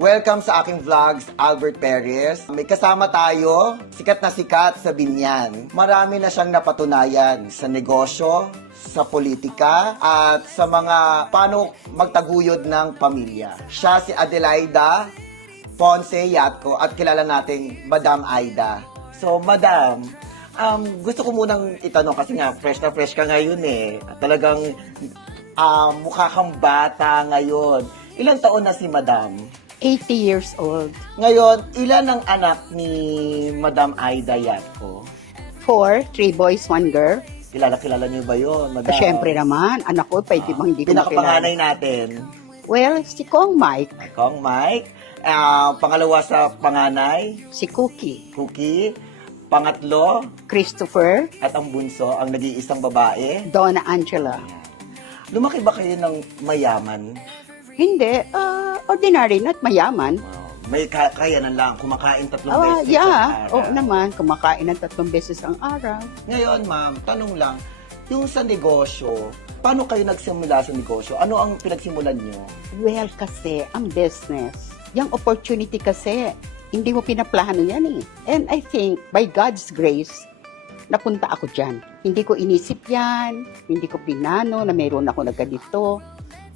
Welcome sa aking vlogs, Albert Perez. May kasama tayo, sikat na sikat sa Binyan. Marami na siyang napatunayan sa negosyo, sa politika, at sa mga paano magtaguyod ng pamilya. Siya si Adelaida Ponce Yatko at kilala nating Madam Aida. So, Madam, um, gusto ko munang itanong kasi nga, fresh na fresh ka ngayon eh. Talagang um, mukha kang bata ngayon. Ilang taon na si Madam? 80 years old. Ngayon, ilan ang anak ni Madam Aida Yatko? Four, three boys, one girl. Kilala-kilala niyo ba yun, Madam? Ah, Siyempre naman, anak ko, pwede bang hindi ko Pinakapanganay makilala? natin, Well, si Kong Mike, Kong Mike. Ah, pangalawa sa panganay, si Cookie, Cookie. Pangatlo, Christopher, at ang bunso, ang nag-iisang babae. Donna Angela. Lumaki ba kayo ng mayaman? Hindi, ah, ordinary, not mayaman. Wow. May ka- kayanan lang, kumakain tatlong Ah, beses yeah, sa araw. oo naman, kumakain ng tatlong beses ang araw. Ngayon, ma'am, tanong lang, yung sa negosyo, paano kayo nagsimula sa negosyo? Ano ang pinagsimulan nyo? Well, kasi, ang business, yung opportunity kasi, hindi mo pinaplano yan eh. And I think, by God's grace, napunta ako dyan. Hindi ko inisip yan, hindi ko pinano na mayroon ako na ganito.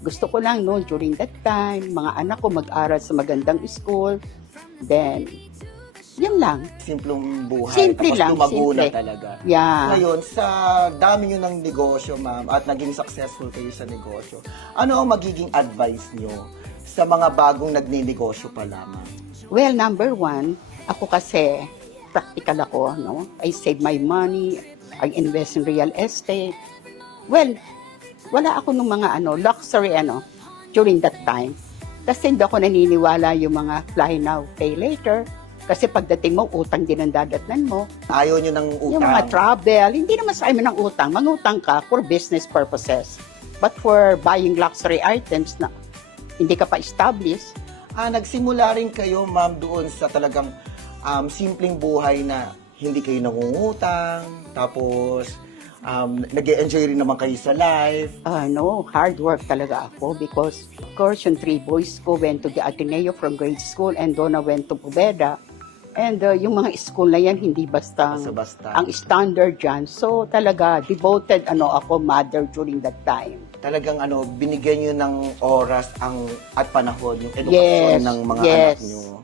Gusto ko lang, no, during that time, mga anak ko mag-aral sa magandang school. Then, yan lang. Simplong buhay. Simple tapos lang, simple. talaga. Yeah. Ngayon, sa dami nyo ng negosyo, ma'am, at naging successful kayo sa negosyo, ano ang magiging advice nyo sa mga bagong nagninegosyo pa lamang? Well, number one, ako kasi, practical ako, no? I save my money, I invest in real estate. Well, wala ako nung mga ano, luxury ano, during that time. Kasi hindi ako naniniwala yung mga fly now, pay later. Kasi pagdating mo, utang din ang dadatnan mo. Ayaw nyo ng utang. Yung mga travel, hindi naman sa amin ng utang. Mangutang ka for business purposes. But for buying luxury items na hindi ka pa established, Ah, nagsimula rin kayo, ma'am, doon sa talagang um, simpleng buhay na hindi kayo nangungutang, tapos um, nag enjoy rin naman kayo sa life. ano, hard work talaga ako because, of course, yung three boys ko went to the Ateneo from grade school and Donna went to Poveda. And uh, yung mga school na yan, hindi basta Basta-basta. ang standard dyan. So, talaga, devoted ano ako mother during that time. Talagang ano, binigyan nyo ng oras ang at panahon, yung edukasyon Yes, ng mga yes. anak nyo.